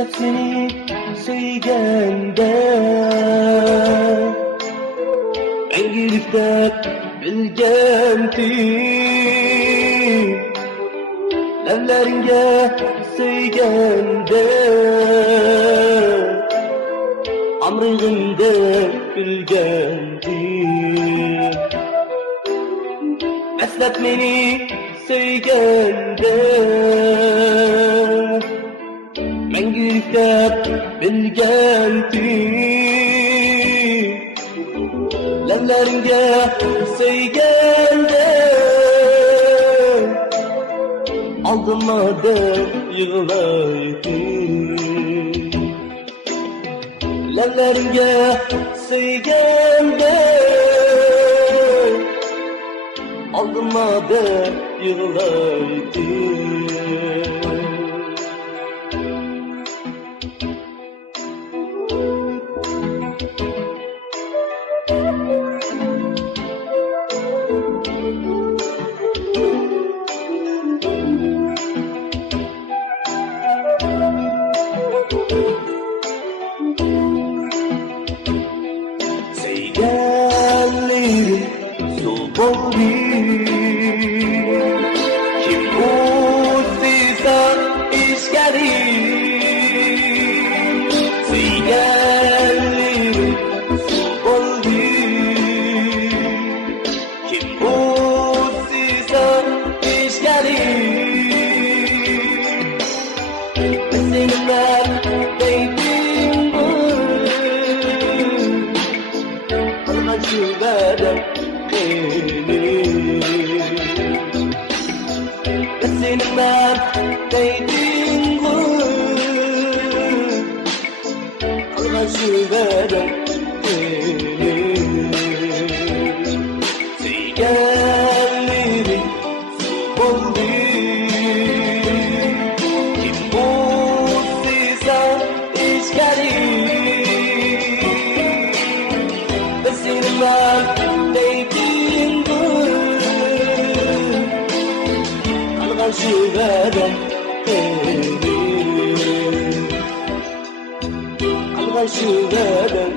Eslep seni söygende Engilikte bilgendim Levleringe söygende Amrığımda bilgendim Eslep meni söygende Mengülükte bilgendim Levleringe söygende Aldıma da yığılaydım Levleringe söygende Aldıma da yığılaydım Seygenlerim su boldi Kim uzdiysa işgeri Seygenlerim su boldi Kim uzdiysa işgeri Seninler değdim Acıveren beni Senin ben değdin mi? Acıveren beni Seygenlerim su boldi Kim uzdiysa işgeri Senin ben değdin mi? Algaşıveren beni Algaşıveren